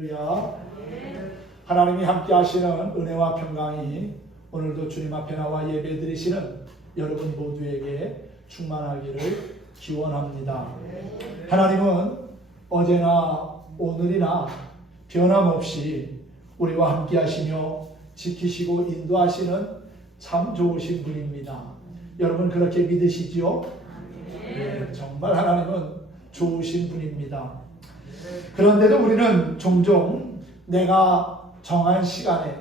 할렐루야. 하나님이 함께 하시는 은혜와 평강이 오늘도 주님 앞에 나와 예배 드리시는 여러분 모두에게 충만하기를 기원합니다. 하나님은 어제나 오늘이나 변함없이 우리와 함께 하시며 지키시고 인도하시는 참 좋으신 분입니다. 여러분 그렇게 믿으시지요? 네, 정말 하나님은 좋으신 분입니다. 그런데도 우리는 종종 내가 정한 시간에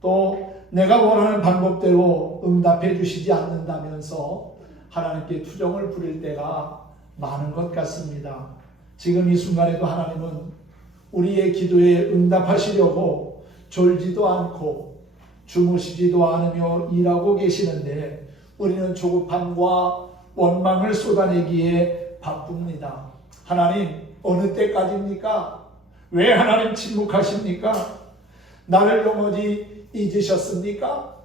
또 내가 원하는 방법대로 응답해 주시지 않는다면서 하나님께 투정을 부릴 때가 많은 것 같습니다. 지금 이 순간에도 하나님은 우리의 기도에 응답하시려고 졸지도 않고 주무시지도 않으며 일하고 계시는데 우리는 조급함과 원망을 쏟아내기에 바쁩니다. 하나님 어느 때까지입니까? 왜 하나님 침묵하십니까? 나를 영원히 잊으셨습니까?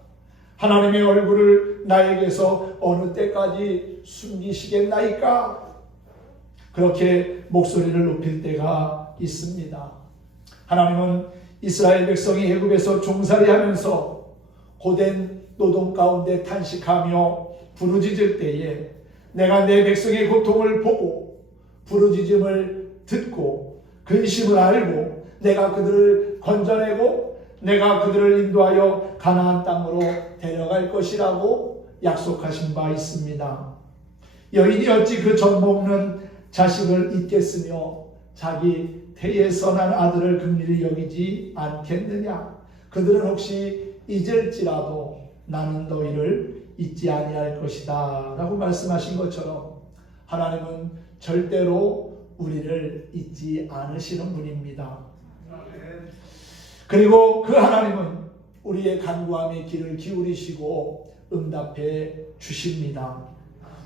하나님의 얼굴을 나에게서 어느 때까지 숨기시겠나이까? 그렇게 목소리를 높일 때가 있습니다. 하나님은 이스라엘 백성이 애굽에서 종살이하면서 고된 노동 가운데 탄식하며 부르짖을 때에 내가 내 백성의 고통을 보고 부르짖음을 듣고 근심을 알고 내가 그들을 건져내고 내가 그들을 인도하여 가나안 땅으로 데려갈 것이라고 약속하신 바 있습니다. 여인이 어찌 그 젖먹는 자식을 잊겠으며 자기 태에 선한 아들을 긍휼히 여기지 않겠느냐? 그들은 혹시 잊을지라도 나는 너희를 잊지 아니할 것이다 라고 말씀하신 것처럼 하나님은 절대로 우리를 잊지 않으시는 분입니다. 그리고 그 하나님은 우리의 간구함에 귀를 기울이시고 응답해 주십니다.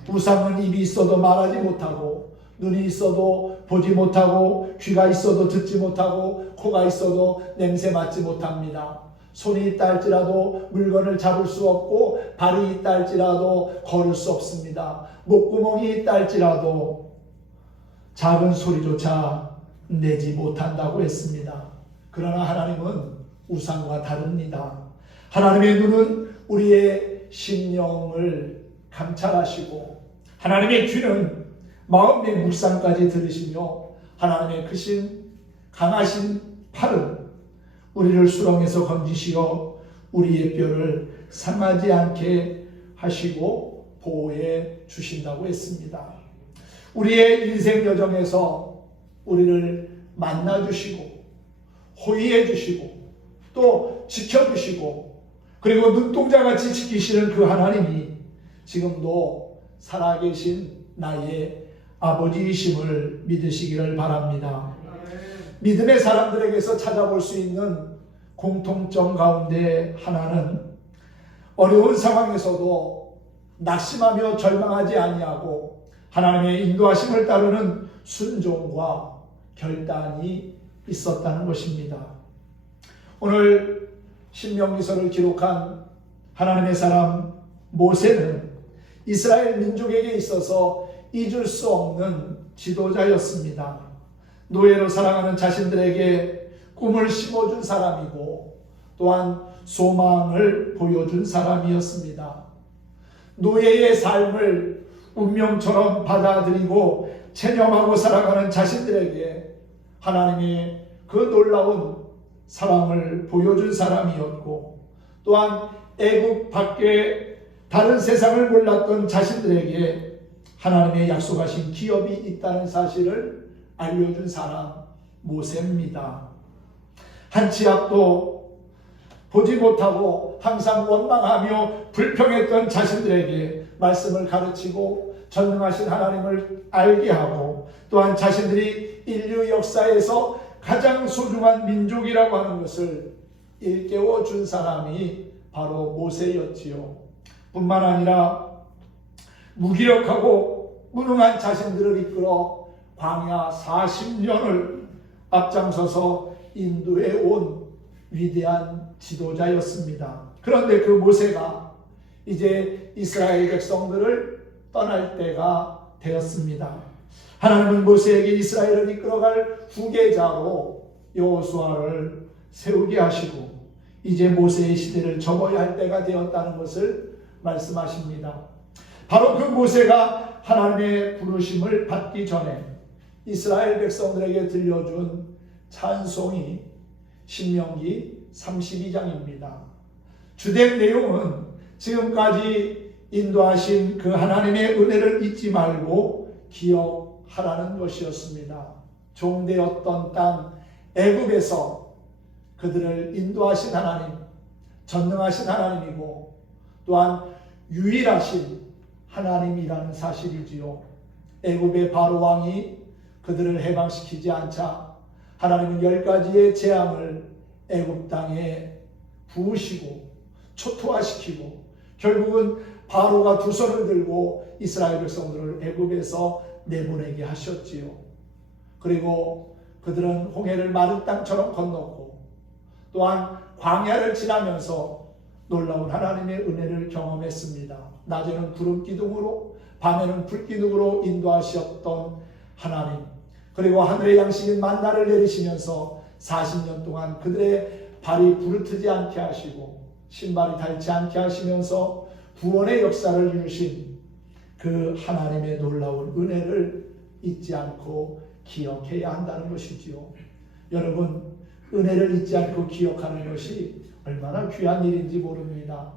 우상은 입이 있어도 말하지 못하고 눈이 있어도 보지 못하고 귀가 있어도 듣지 못하고 코가 있어도 냄새 맡지 못합니다. 손이 있다 할지라도 물건을 잡을 수 없고 발이 있다 할지라도 걸을 수 없습니다. 목구멍이 있다 할지라도 작은 소리조차 내지 못한다고 했습니다. 그러나 하나님은 우상과 다릅니다. 하나님의 눈은 우리의 심령을 감찰하시고 하나님의 귀는 마음의 묵상까지 들으시며 하나님의 크신 강하신 팔은 우리를 수렁에서 건지시어 우리의 뼈를 상하지 않게 하시고 보호해 주신다고 했습니다. 우리의 인생 여정에서 우리를 만나주시고 호의해 주시고 또 지켜주시고 그리고 눈동자같이 지키시는 그 하나님이 지금도 살아계신 나의 아버지이심을 믿으시기를 바랍니다. 믿음의 사람들에게서 찾아볼 수 있는 공통점 가운데 하나는 어려운 상황에서도 낙심하며 절망하지 아니하고 하나님의 인도하심을 따르는 순종과 결단이 있었다는 것입니다. 오늘 신명기서를 기록한 하나님의 사람 모세는 이스라엘 민족에게 있어서 잊을 수 없는 지도자였습니다. 노예로 살아가는 자신들에게 꿈을 심어준 사람이고 또한 소망을 보여준 사람이었습니다. 노예의 삶을 운명처럼 받아들이고 체념하고 살아가는 자신들에게 하나님의 그 놀라운 사랑을 보여준 사람이었고 또한 애국 밖에 다른 세상을 몰랐던 자신들에게 하나님의 약속하신 기업이 있다는 사실을 알려준 사람 모세입니다. 한 치 앞도 보지 못하고 항상 원망하며 불평했던 자신들에게 말씀을 가르치고 전능하신 하나님을 알게 하고 또한 자신들이 인류 역사에서 가장 소중한 민족이라고 하는 것을 일깨워 준 사람이 바로 모세였지요. 뿐만 아니라 무기력하고 무능한 자신들을 이끌어 광야 40년을 앞장서서 인도해 온 위대한 지도자였습니다. 그런데 그 모세가 이제 이스라엘 백성들을 떠날 때가 되었습니다. 하나님은 모세에게 이스라엘을 이끌어갈 후계자로 여호수아를 세우게 하시고 이제 모세의 시대를 접어야 할 때가 되었다는 것을 말씀하십니다. 바로 그 모세가 하나님의 부르심을 받기 전에 이스라엘 백성들에게 들려준 찬송이 신명기 32장입니다. 주된 내용은 지금까지 인도하신 그 하나님의 은혜를 잊지 말고 기억하라는 것이었습니다. 종되었던 땅 애굽에서 그들을 인도하신 하나님, 전능하신 하나님이고 또한 유일하신 하나님이라는 사실이지요. 애굽의 바로 왕이 그들을 해방시키지 않자 하나님은 10가지의 재앙을 애굽 땅에 부으시고 초토화시키고 결국은 바로가 두 손을 들고 이스라엘 백성들을 애굽에서 내보내게 하셨지요. 그리고 그들은 홍해를 마른 땅처럼 건넜고 또한 광야를 지나면서 놀라운 하나님의 은혜를 경험했습니다. 낮에는 구름 기둥으로 밤에는 불 기둥으로 인도하셨던 하나님, 그리고 하늘의 양식인 만나를 내리시면서 40년 동안 그들의 발이 부르트지 않게 하시고 신발이 닳지 않게 하시면서 구원의 역사를 이루신 그 하나님의 놀라운 은혜를 잊지 않고 기억해야 한다는 것이지요. 여러분, 은혜를 잊지 않고 기억하는 것이 얼마나 귀한 일인지 모릅니다.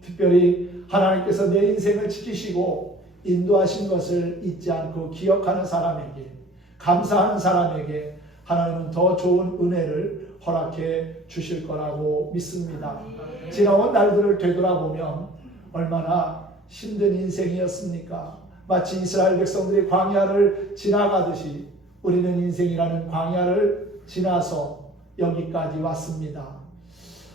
특별히 하나님께서 내 인생을 지키시고 인도하신 것을 잊지 않고 기억하는 사람에게, 감사하는 사람에게 하나님은 더 좋은 은혜를 허락해 주실 거라고 믿습니다. 지나온 날들을 되돌아보면 얼마나 힘든 인생이었습니까? 마치 이스라엘 백성들이 광야를 지나가듯이 우리는 인생이라는 광야를 지나서 여기까지 왔습니다.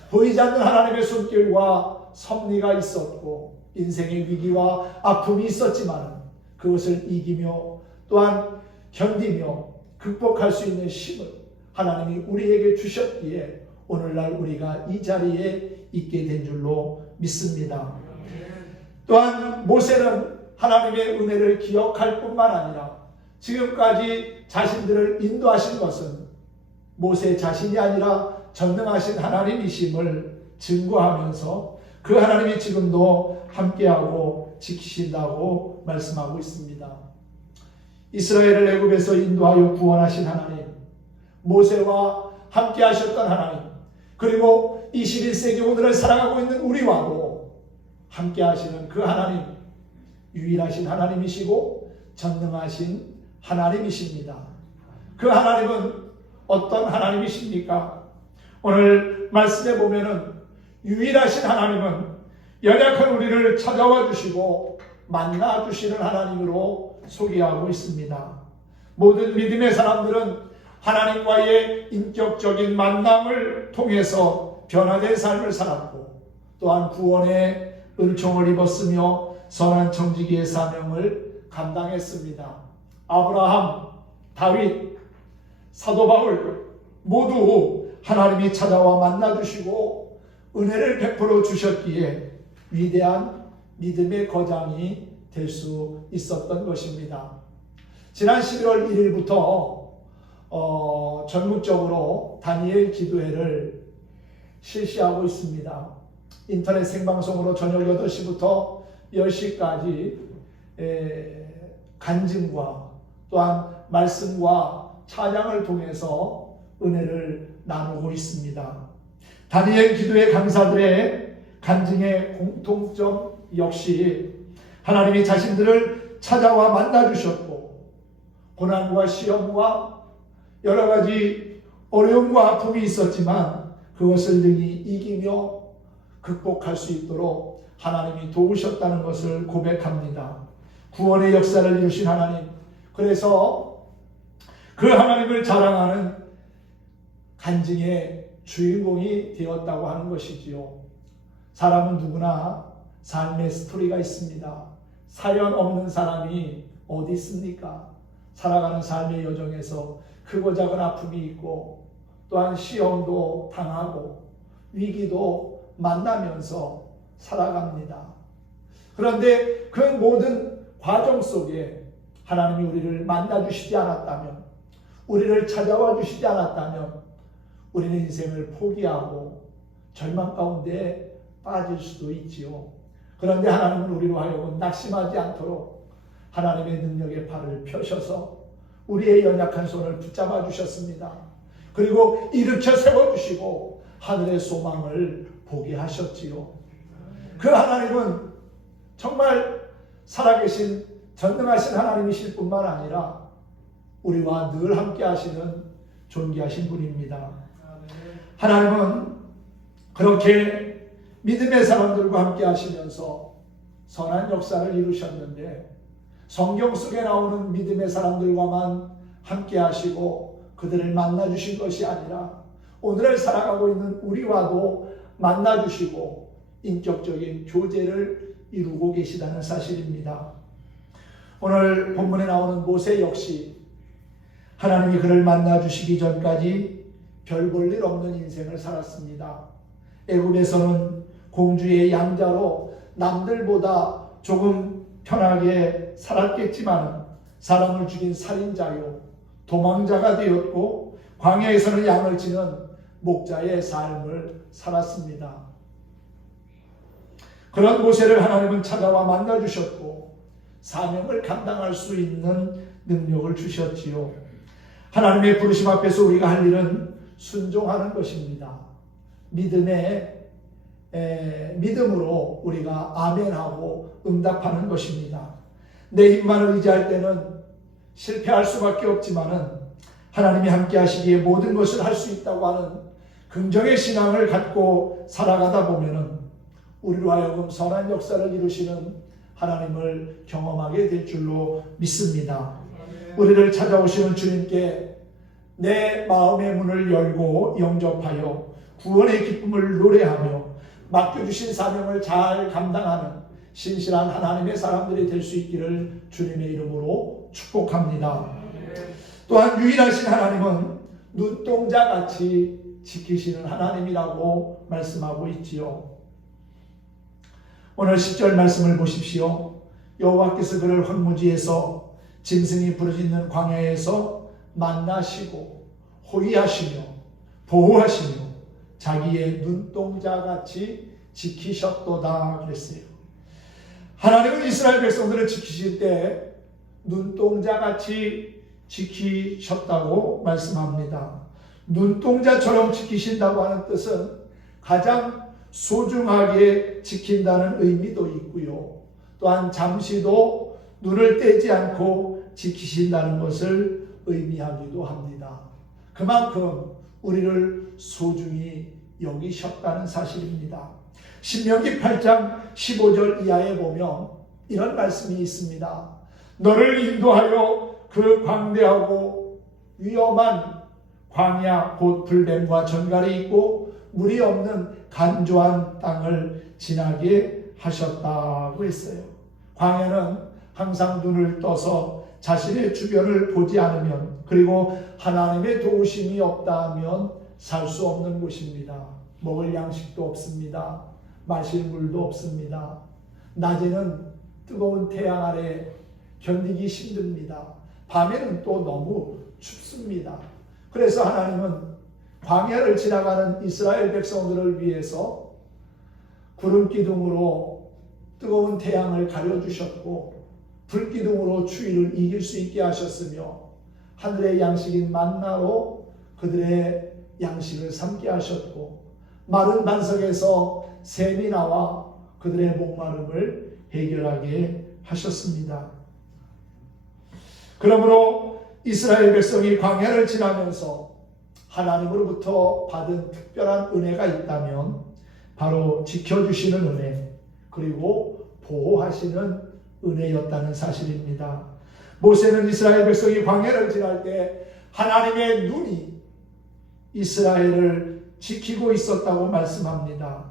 보이지 않는 하나님의 손길과 섭리가 있었고 인생의 위기와 아픔이 있었지만 그것을 이기며 또한 견디며 극복할 수 있는 힘을 하나님이 우리에게 주셨기에 오늘날 우리가 이 자리에 있게 된 줄로 믿습니다. 또한 모세는 하나님의 은혜를 기억할 뿐만 아니라 지금까지 자신들을 인도하신 것은 모세 자신이 아니라 전능하신 하나님이심을 증거하면서 그 하나님이 지금도 함께하고 지키신다고 말씀하고 있습니다. 이스라엘을 애굽에서 인도하여 구원하신 하나님, 모세와 함께하셨던 하나님, 그리고 21세기 오늘을 살아가고 있는 우리와도 함께하시는 그 하나님, 유일하신 하나님이시고 전능하신 하나님이십니다. 그 하나님은 어떤 하나님이십니까? 오늘 말씀에 보면은 유일하신 하나님은 연약한 우리를 찾아와 주시고 만나 주시는 하나님으로 소개하고 있습니다. 모든 믿음의 사람들은 하나님과의 인격적인 만남을 통해서 변화된 삶을 살았고 또한 구원의 은총을 입었으며 선한 청지기의 사명을 감당했습니다. 아브라함, 다윗, 사도 바울 모두 하나님이 찾아와 만나주시고 은혜를 베풀어 주셨기에 위대한 믿음의 거장이 될 수 있었던 것입니다. 지난 11월 1일부터 전국적으로 다니엘 기도회를 실시하고 있습니다. 인터넷 생방송으로 저녁 8시부터 10시까지 간증과 또한 말씀과 찬양을 통해서 은혜를 나누고 있습니다. 다니엘 기도회 강사들의 간증의 공통점 역시 하나님이 자신들을 찾아와 만나주셨고 고난과 시험과 여러 가지 어려움과 아픔이 있었지만 그것을 능히 이기며 극복할 수 있도록 하나님이 도우셨다는 것을 고백합니다. 구원의 역사를 이루신 하나님, 그래서 그 하나님을 자랑하는 간증의 주인공이 되었다고 하는 것이지요. 사람은 누구나 삶의 스토리가 있습니다. 사연 없는 사람이 어디 있습니까? 살아가는 삶의 여정에서 크고 작은 아픔이 있고 또한 시험도 당하고 위기도 만나면서 살아갑니다. 그런데 그 모든 과정 속에 하나님이 우리를 만나주시지 않았다면, 우리를 찾아와 주시지 않았다면 우리는 인생을 포기하고 절망 가운데 빠질 수도 있지요. 그런데 하나님은 우리로 하여금 낙심하지 않도록 하나님의 능력의 팔을 펴셔서 우리의 연약한 손을 붙잡아 주셨습니다. 그리고 일으켜 세워주시고 하늘의 소망을 보게 하셨지요. 그 하나님은 정말 살아계신 전능하신 하나님이실 뿐만 아니라 우리와 늘 함께 하시는 존귀하신 분입니다. 하나님은 그렇게 믿음의 사람들과 함께 하시면서 선한 역사를 이루셨는데 성경 속에 나오는 믿음의 사람들과만 함께 하시고 그들을 만나주신 것이 아니라 오늘을 살아가고 있는 우리와도 만나주시고 인격적인 교제를 이루고 계시다는 사실입니다. 오늘 본문에 나오는 모세 역시 하나님이 그를 만나주시기 전까지 별 볼 일 없는 인생을 살았습니다. 애굽에서는 공주의 양자로 남들보다 조금 편하게 살았겠지만 사람을 죽인 살인자요 도망자가 되었고 광야에서는 양을 치는 목자의 삶을 살았습니다. 그런 모세를 하나님은 찾아와 만나주셨고 사명을 감당할 수 있는 능력을 주셨지요. 하나님의 부르심 앞에서 우리가 할 일은 순종하는 것입니다. 믿음으로 우리가 아멘하고 응답하는 것입니다. 내 힘만을 의지할 때는 실패할 수밖에 없지만은 하나님이 함께 하시기에 모든 것을 할 수 있다고 하는 긍정의 신앙을 갖고 살아가다 보면은 우리로 하여금 선한 역사를 이루시는 하나님을 경험하게 될 줄로 믿습니다. 우리를 찾아오시는 주님께 내 마음의 문을 열고 영접하여 구원의 기쁨을 노래하며 맡겨주신 사명을 잘 감당하는 신실한 하나님의 사람들이 될 수 있기를 주님의 이름으로 축복합니다. 또한 유일하신 하나님은 눈동자같이 지키시는 하나님이라고 말씀하고 있지요. 오늘 10절 말씀을 보십시오. 여호와께서 그를 황무지에서 짐승이 부르짖는 광야에서 만나시고 호위하시며 보호하시며 자기의 눈동자같이 지키셨도다 그랬어요. 하나님은 이스라엘 백성들을 지키실 때 눈동자같이 지키셨다고 말씀합니다. 눈동자처럼 지키신다고 하는 뜻은 가장 소중하게 지킨다는 의미도 있고요. 또한 잠시도 눈을 떼지 않고 지키신다는 것을 의미하기도 합니다. 그만큼 우리를 소중히 여기셨다는 사실입니다. 신명기 8장 15절 이하에 보면 이런 말씀이 있습니다. 너를 인도하여 그 광대하고 위험한 광야 곧 불뱀과 전갈이 있고 물이 없는 간조한 땅을 지나게 하셨다고 했어요. 광야는 항상 눈을 떠서 자신의 주변을 보지 않으면 그리고 하나님의 도우심이 없다면 살 수 없는 곳입니다. 먹을 양식도 없습니다. 마실 물도 없습니다. 낮에는 뜨거운 태양 아래 견디기 힘듭니다. 밤에는 또 너무 춥습니다. 그래서 하나님은 광야를 지나가는 이스라엘 백성들을 위해서 구름 기둥으로 뜨거운 태양을 가려주셨고 불기둥으로 추위를 이길 수 있게 하셨으며 하늘의 양식인 만나로 그들의 양식을 삼게 하셨고 마른 반석에서 샘이 나와 그들의 목마름을 해결하게 하셨습니다. 그러므로 이스라엘 백성이 광야를 지나면서 하나님으로부터 받은 특별한 은혜가 있다면 바로 지켜주시는 은혜 그리고 보호하시는 은혜였다는 사실입니다. 모세는 이스라엘 백성이 광야를 지날 때 하나님의 눈이 이스라엘을 지키고 있었다고 말씀합니다.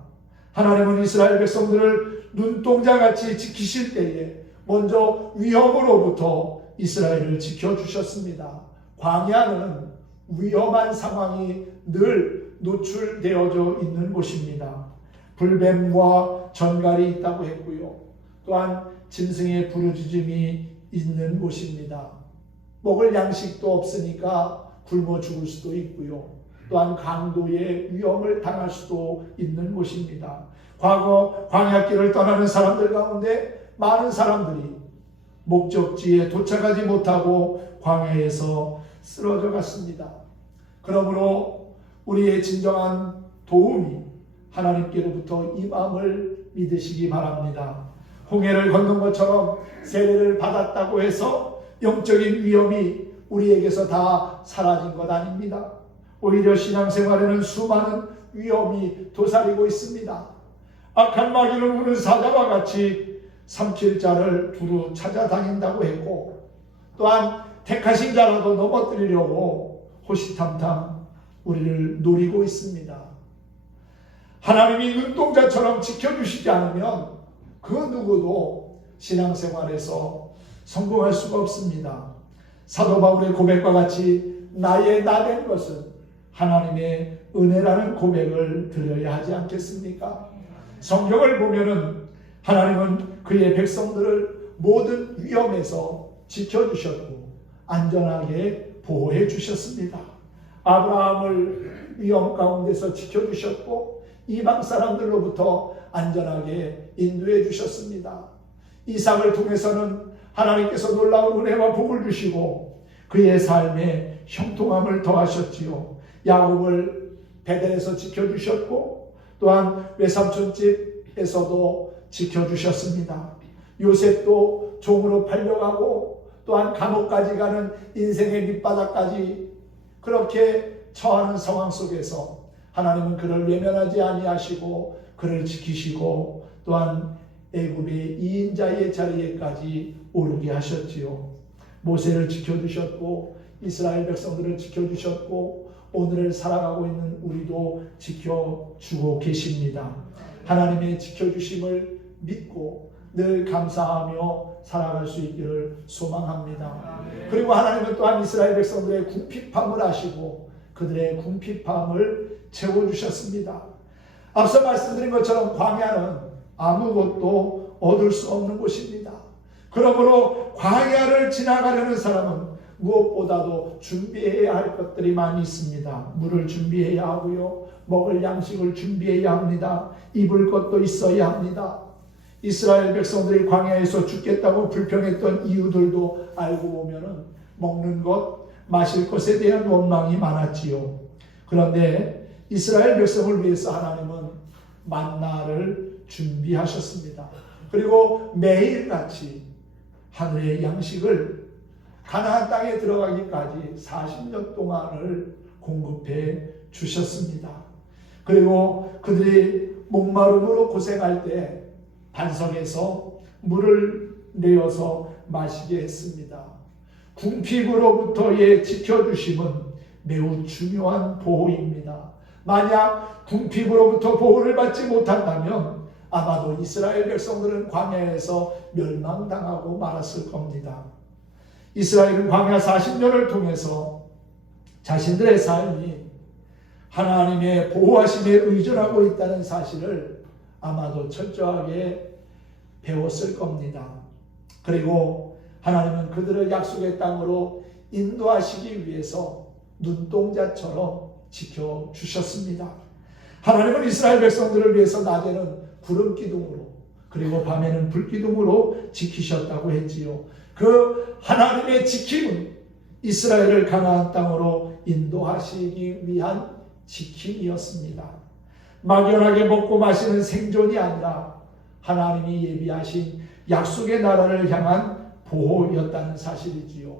하나님은 이스라엘 백성들을 눈동자같이 지키실 때에 먼저 위험으로부터 이스라엘을 지켜주셨습니다. 광야는 위험한 상황이 늘 노출되어져 있는 곳입니다. 불뱀과 전갈이 있다고 했고요. 또한 짐승의 부르짖음이 있는 곳입니다. 먹을 양식도 없으니까 굶어 죽을 수도 있고요. 또한 강도의 위험을 당할 수도 있는 곳입니다. 과거 광야길을 떠나는 사람들 가운데 많은 사람들이 목적지에 도착하지 못하고 광야에서 쓰러져 갔습니다. 그러므로 우리의 진정한 도움이 하나님께로부터 임함을 믿으시기 바랍니다. 홍해를 건넌 것처럼 세례를 받았다고 해서 영적인 위험이 우리에게서 다 사라진 것 아닙니다. 오히려 신앙생활에는 수많은 위험이 도사리고 있습니다. 악한 마귀는 우는 사자와 같이 삼킬 자를 두루 찾아다닌다고 했고, 또한 택하신 자라도 넘어뜨리려고 호시탐탐 우리를 노리고 있습니다. 하나님이 눈동자처럼 지켜주시지 않으면 그 누구도 신앙생활에서 성공할 수가 없습니다. 사도 바울의 고백과 같이 나의 나된 것은 하나님의 은혜라는 고백을 드려야 하지 않겠습니까? 성경을 보면은 하나님은 그의 백성들을 모든 위험에서 지켜주셨고 안전하게 보호해 주셨습니다. 아브라함을 위험 가운데서 지켜주셨고 이방 사람들로부터 안전하게 인도해 주셨습니다. 이삭을 통해서는 하나님께서 놀라운 은혜와 복을 주시고 그의 삶에 형통함을 더하셨지요. 야곱을 베델에서 지켜주셨고 또한 외삼촌 집에서도 지켜주셨습니다. 요셉도 종으로 팔려가고 또한 감옥까지 가는 인생의 밑바닥까지 그렇게 처하는 상황 속에서 하나님은 그를 외면하지 아니하시고 그를 지키시고 또한 애굽의 2인자의 자리에까지 오르게 하셨지요. 모세를 지켜주셨고 이스라엘 백성들을 지켜주셨고 오늘을 살아가고 있는 우리도 지켜주고 계십니다. 하나님의 지켜주심을 믿고 늘 감사하며 살아갈 수 있기를 소망합니다. 그리고 하나님은 또한 이스라엘 백성들의 궁핍함을 아시고 그들의 궁핍함을 채워주셨습니다. 앞서 말씀드린 것처럼 광야는 아무것도 얻을 수 없는 곳입니다. 그러므로 광야를 지나가려는 사람은 무엇보다도 준비해야 할 것들이 많이 있습니다. 물을 준비해야 하고요. 먹을 양식을 준비해야 합니다. 입을 것도 있어야 합니다. 이스라엘 백성들이 광야에서 죽겠다고 불평했던 이유들도 알고 보면은 먹는 것, 마실 것에 대한 원망이 많았지요. 그런데 이스라엘 백성을 위해서 하나님은 만나를 준비하셨습니다. 그리고 매일같이 하늘의 양식을 가나안 땅에 들어가기까지 40년 동안을 공급해 주셨습니다. 그리고 그들이 목마름으로 고생할 때 반석에서 물을 내어서 마시게 했습니다. 궁핍으로부터의 지켜주심은 매우 중요한 보호입니다. 만약 궁핍으로부터 보호를 받지 못한다면 아마도 이스라엘 백성들은 광야에서 멸망당하고 말았을 겁니다. 이스라엘은 광야 40년을 통해서 자신들의 삶이 하나님의 보호하심에 의존하고 있다는 사실을 아마도 철저하게 배웠을 겁니다. 그리고 하나님은 그들을 약속의 땅으로 인도하시기 위해서 눈동자처럼 지켜주셨습니다. 하나님은 이스라엘 백성들을 위해서 낮에는 구름 기둥으로 그리고 밤에는 불 기둥으로 지키셨다고 했지요. 그 하나님의 지킴은 이스라엘을 가나안 땅으로 인도하시기 위한 지킴이었습니다. 막연하게 먹고 마시는 생존이 아니라 하나님이 예비하신 약속의 나라를 향한 보호였다는 사실이지요.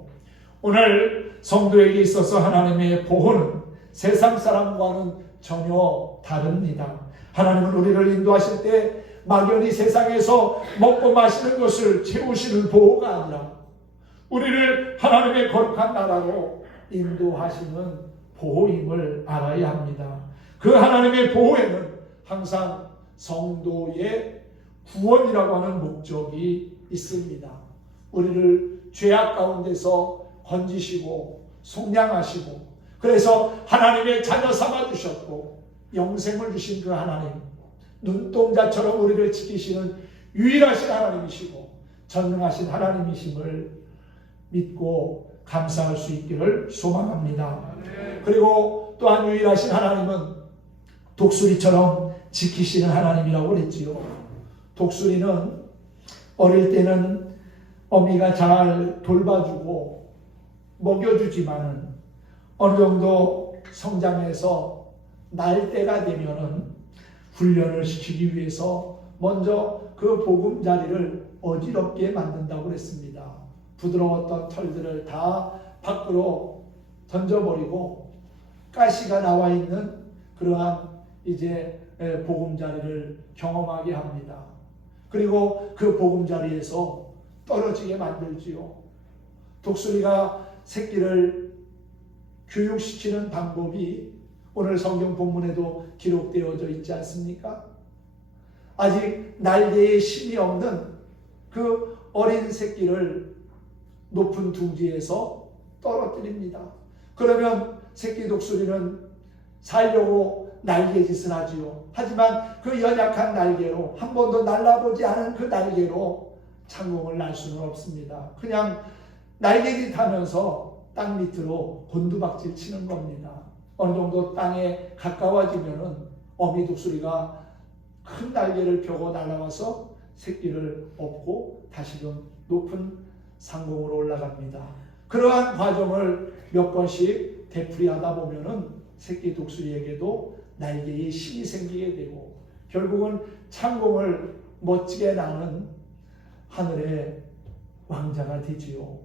오늘 성도에게 있어서 하나님의 보호는 세상 사람과는 전혀 다릅니다. 하나님은 우리를 인도하실 때 막연히 세상에서 먹고 마시는 것을 채우시는 보호가 아니라 우리를 하나님의 거룩한 나라로 인도하시는 보호임을 알아야 합니다. 그 하나님의 보호에는 항상 성도의 구원이라고 하는 목적이 있습니다. 우리를 죄악 가운데서 건지시고 속량하시고 그래서 하나님의 자녀 삼아주셨고 영생을 주신 그 하나님, 눈동자처럼 우리를 지키시는 유일하신 하나님이시고 전능하신 하나님이심을 믿고 감사할 수 있기를 소망합니다. 그리고 또한 유일하신 하나님은 독수리처럼 지키시는 하나님이라고 그랬지요. 독수리는 어릴 때는 어미가 잘 돌봐주고 먹여주지만은 어느 정도 성장해서 날 때가 되면은 훈련을 시키기 위해서 먼저 그 보금자리를 어지럽게 만든다고 그랬습니다. 부드러웠던 털들을 다 밖으로 던져버리고 가시가 나와 있는 그러한 이제 보금자리를 경험하게 합니다. 그리고 그 보금자리에서 떨어지게 만들지요. 독수리가 새끼를 교육시키는 방법이 오늘 성경 본문에도 기록되어져 있지 않습니까? 아직 날개에 힘이 없는 그 어린 새끼를 높은 둥지에서 떨어뜨립니다. 그러면 새끼 독수리는 살려고 날개짓을 하지요. 하지만 그 연약한 날개로, 한 번도 날아보지 않은 그 날개로 창공을 날 수는 없습니다. 그냥 날개짓 하면서 땅 밑으로 곤두박질 치는 겁니다. 어느 정도 땅에 가까워지면은 어미 독수리가 큰 날개를 펴고 날아와서 새끼를 업고 다시금 높은 상공으로 올라갑니다. 그러한 과정을 몇 번씩 되풀이하다 보면은 새끼 독수리에게도 날개에 힘이 생기게 되고 결국은 창공을 멋지게 나는 하늘의 왕자가 되지요.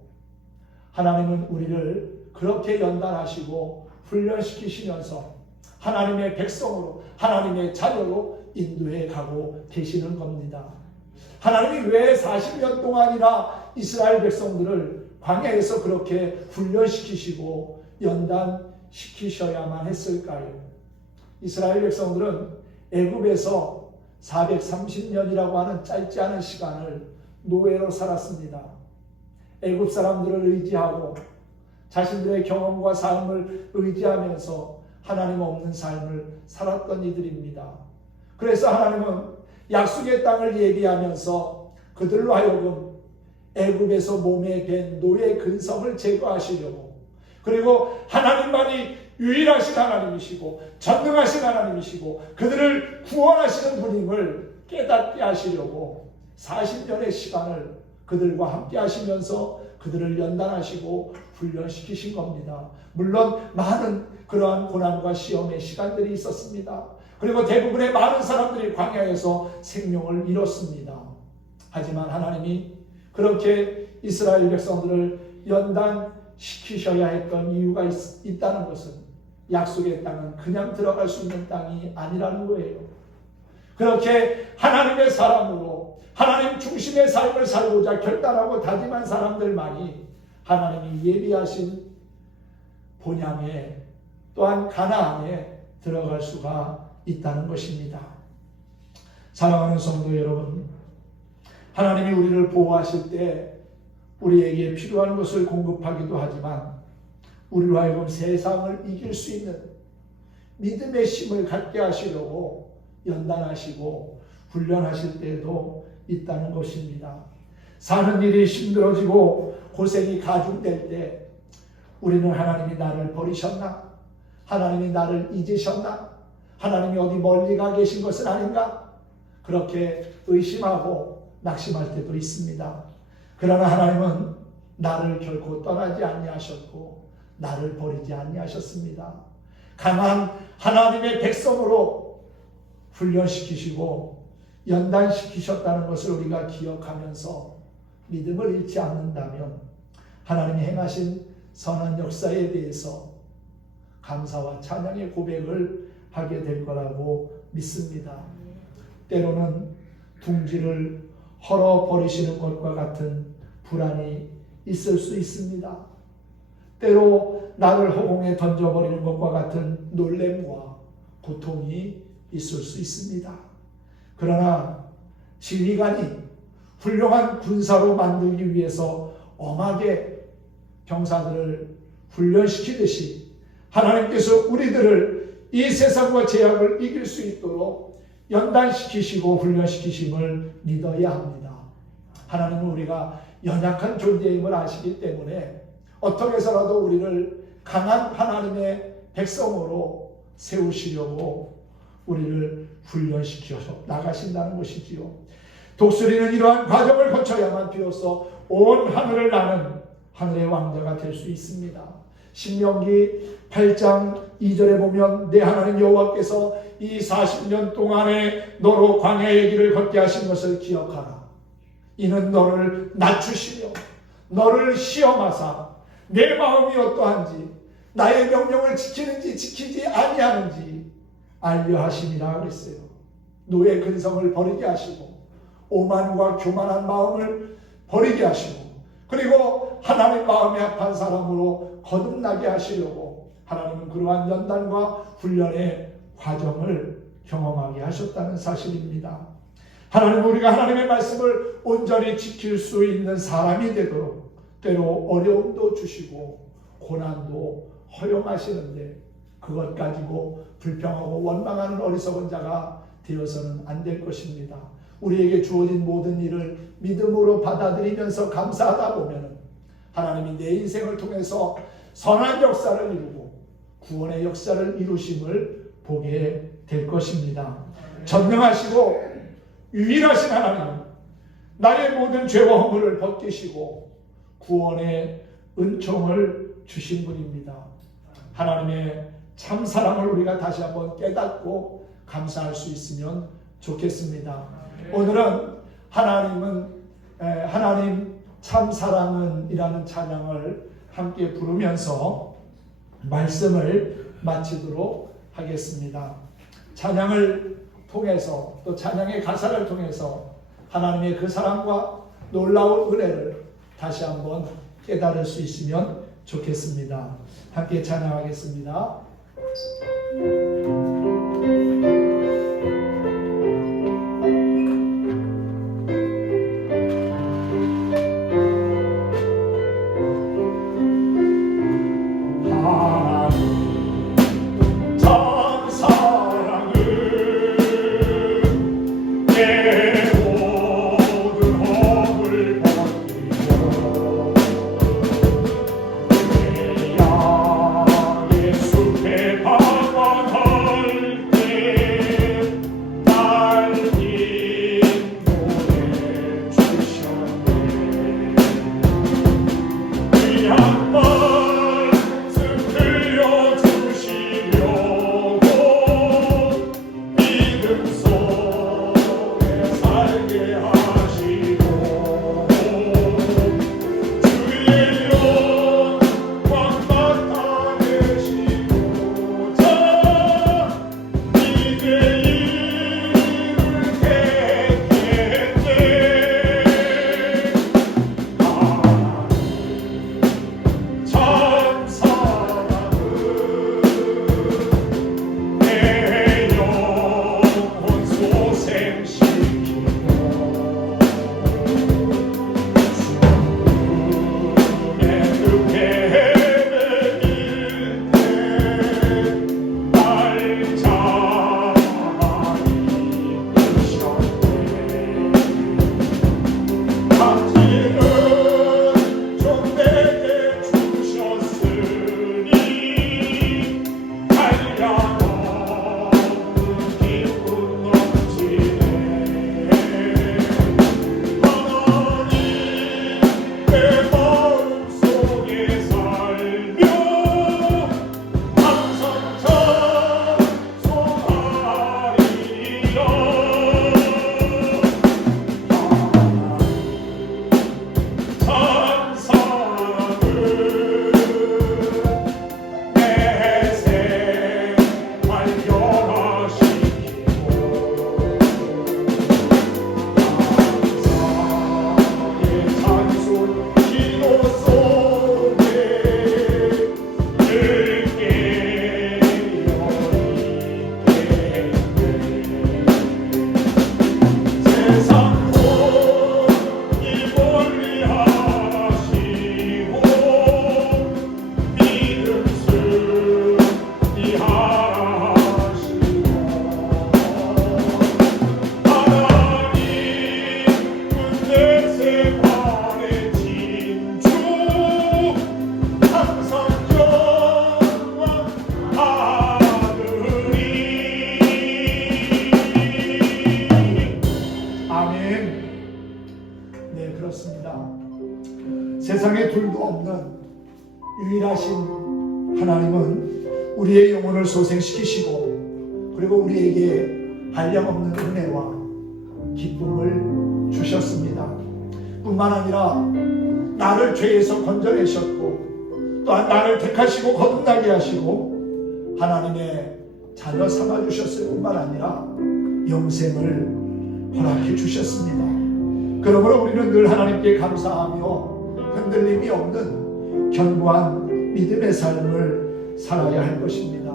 하나님은 우리를 그렇게 연단하시고 훈련시키시면서 하나님의 백성으로, 하나님의 자녀로 인도해 가고 계시는 겁니다. 하나님이 왜 40년 동안이나 이스라엘 백성들을 광야에서 그렇게 훈련시키시고 연단시키셔야만 했을까요? 이스라엘 백성들은 애굽에서 430년이라고 하는 짧지 않은 시간을 노예로 살았습니다. 애굽 사람들을 의지하고 자신들의 경험과 삶을 의지하면서 하나님 없는 삶을 살았던 이들입니다. 그래서 하나님은 약속의 땅을 예비하면서 그들로 하여금 애굽에서 몸에 밴 노예 근성을 제거하시려고, 그리고 하나님만이 유일하신 하나님이시고 전능하신 하나님이시고 그들을 구원하시는 분임을 깨닫게 하시려고 40년의 시간을 그들과 함께 하시면서 그들을 연단하시고 훈련시키신 겁니다. 물론 많은 그러한 고난과 시험의 시간들이 있었습니다. 그리고 대부분의 많은 사람들이 광야에서 생명을 잃었습니다. 하지만 하나님이 그렇게 이스라엘 백성들을 연단시키셔야 했던 이유가 있다는 것은 약속의 땅은 그냥 들어갈 수 있는 땅이 아니라는 거예요. 그렇게 하나님의 사람으로 하나님 중심의 삶을 살고자 결단하고 다짐한 사람들만이 하나님이 예비하신 본향에, 또한 가나안에 들어갈 수가 있다는 것입니다. 사랑하는 성도 여러분, 하나님이 우리를 보호하실 때 우리에게 필요한 것을 공급하기도 하지만 우리로 하여금 세상을 이길 수 있는 믿음의 힘을 갖게 하시려고 연단하시고 훈련하실 때도 있다는 것입니다. 사는 일이 힘들어지고 고생이 가중될 때 우리는 하나님이 나를 버리셨나? 하나님이 나를 잊으셨나? 하나님이 어디 멀리 가 계신 것은 아닌가? 그렇게 의심하고 낙심할 때도 있습니다. 그러나 하나님은 나를 결코 떠나지 아니하셨고 나를 버리지 아니하셨습니다. 강한 하나님의 백성으로 훈련시키시고 연단시키셨다는 것을 우리가 기억하면서 믿음을 잃지 않는다면 하나님이 행하신 선한 역사에 대해서 감사와 찬양의 고백을 하게 될 거라고 믿습니다. 때로는 둥지를 헐어버리시는 것과 같은 불안이 있을 수 있습니다. 때로 나를 허공에 던져버리는 것과 같은 놀램과 고통이 있을 수 있습니다. 그러나 지휘관이 훌륭한 군사로 만들기 위해서 엄하게 병사들을 훈련시키듯이 하나님께서 우리들을 이 세상과 죄악을 이길 수 있도록 연단시키시고 훈련시키심을 믿어야 합니다. 하나님은 우리가 연약한 존재임을 아시기 때문에 어떻게 해서라도 우리를 강한 하나님의 백성으로 세우시려고 우리를 훈련시켜 나가신다는 것이지요. 독수리는 이러한 과정을 거쳐야만 비로소 온 하늘을 나는 하늘의 왕자가 될 수 있습니다. 신명기 8장 2절에 보면 내 하나님 여호와께서 이 40년 동안에 너로 광야의 길을 걷게 하신 것을 기억하라. 이는 너를 낮추시며 너를 시험하사 내 마음이 어떠한지 나의 명령을 지키는지 지키지 아니하는지 알려 하심이라 그랬어요. 노의 근성을 버리게 하시고 오만과 교만한 마음을 버리게 하시고 그리고 하나님 마음에 합한 사람으로 거듭나게 하시려고 하나님은 그러한 연단과 훈련의 과정을 경험하게 하셨다는 사실입니다. 하나님은 우리가 하나님의 말씀을 온전히 지킬 수 있는 사람이 되도록 때로 어려움도 주시고 고난도 허용하시는데 그것 가지고 불평하고 원망하는 어리석은 자가 되어서는 안 될 것입니다. 우리에게 주어진 모든 일을 믿음으로 받아들이면서 감사하다 보면 하나님이 내 인생을 통해서 선한 역사를 이루고 구원의 역사를 이루심을 보게 될 것입니다. 전능하시고 유일하신 하나님은 나의 모든 죄와 허물을 벗기시고 구원의 은총을 주신 분입니다. 하나님의 참 사랑을 우리가 다시 한번 깨닫고 감사할 수 있으면 좋겠습니다. 오늘은 하나님 참 사랑은 이라는 찬양을 함께 부르면서 말씀을 마치도록 하겠습니다. 찬양을 통해서 또 찬양의 가사를 통해서 하나님의 그 사랑과 놀라운 은혜를 다시 한번 깨달을 수 있으면 좋겠습니다. 함께 찬양하겠습니다. 숲에 방황하는 없는 유일하신 하나님은 우리의 영혼을 소생시키시고 그리고 우리에게 한량없는 은혜와 기쁨을 주셨습니다. 뿐만 아니라 나를 죄에서 건져내셨고 또한 나를 택하시고 거듭나게 하시고 하나님의 자녀 삼아주셨을 뿐만 아니라 영생을 허락해 주셨습니다. 그러므로 우리는 늘 하나님께 감사하며 흔들림이 없는 견고한 믿음의 삶을 살아야 할 것입니다.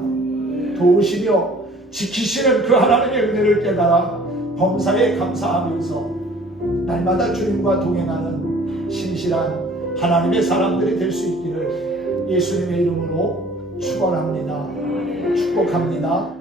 도우시며 지키시는 그 하나님의 은혜를 깨달아 범사에 감사하면서 날마다 주님과 동행하는 신실한 하나님의 사람들이 될 수 있기를 예수님의 이름으로 축원합니다. 축복합니다.